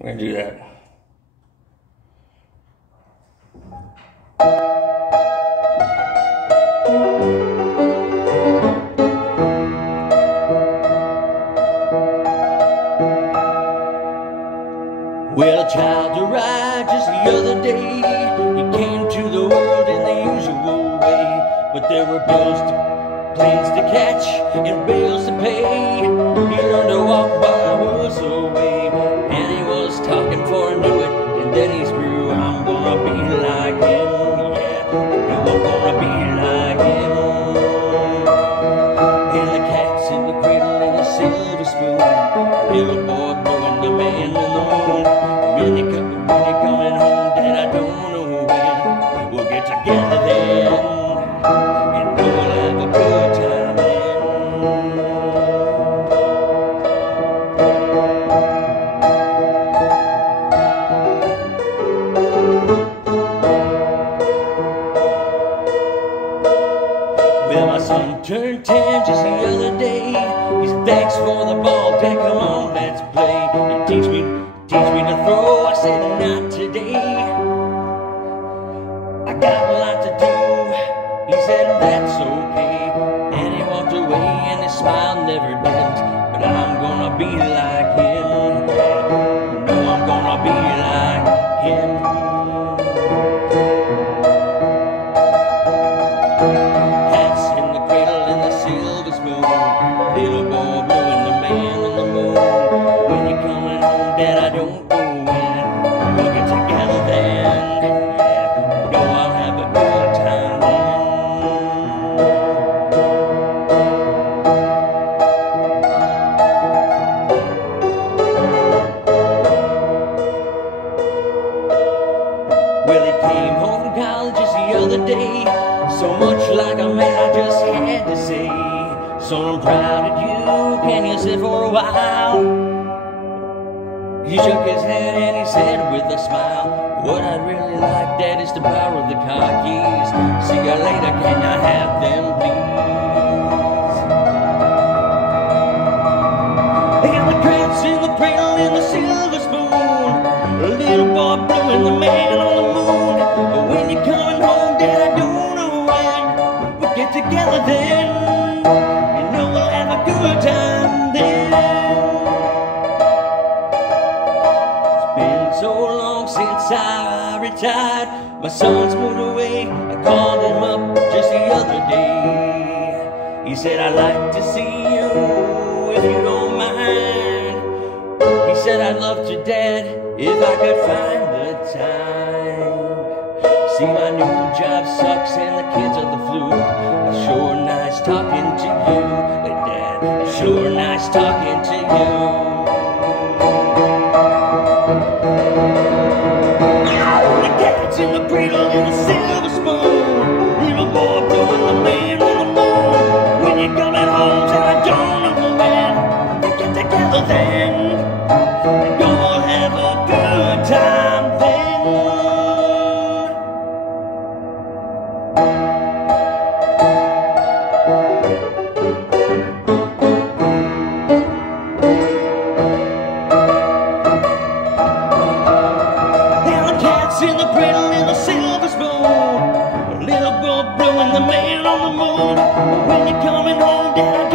I'm gonna do that. Well, a child arrived just the other day. He came to the world in the usual way, but there were planes to catch and bills to pay. He learned to walk while I was away, and he was talking before I knew it, and then he screw. I'm gonna be like him, yeah, I'm gonna be like him. And the cat's in the cradle and a silver spoon, little boy blowing the man in the moon. When you're coming home, Dad, I don't know when. We'll get together then, and we'll have a good time then. Well, my son turned 10 just the other day. He said, thanks for the ball, Dad, come on, let's play. You teach me to throw. I said, not today, I got a lot to do. He said, that's okay, and he walked away and his smile never dimmed. But I'm gonna be like him, yeah, no, I'm gonna be like him. Cats in the cradle and the silver spoon, little boy blowing the man on the moon. When you're coming home, Dad, I don't know when. We'll get together then, yeah, know I'll have a good time then. Well, he came home from college just the other day, so much like a man I just had to say. Son, I'm proud of you, can you sit for a while? He shook his head and he said with a smile, what I'd really like, Dad, is to borrow the car keys. See you later, can I have them, please? And the crabs in the cradle and the silver spoon, a little boy blowing the man on the moon. But when you're coming home, Dad, I don't know when. We'll get together then, you know we'll have a good time then. So long since I retired, my son's moved away. I called him up just the other day. He said, I'd like to see you if you don't mind. He said, I'd love to, Dad, if I could find the time. See, my new job sucks and the kids are the flu. It's sure nice talking to you, Dad. It's sure nice talking to you. In the cradle and a silver spoon, little boy blowing the man on the moon. When you're coming home, said I don't know when. We get together then, and we'll have a good time then. In the cradle and a silver spoon, a little boy blowing the man on the moon. When you're coming home, Dad,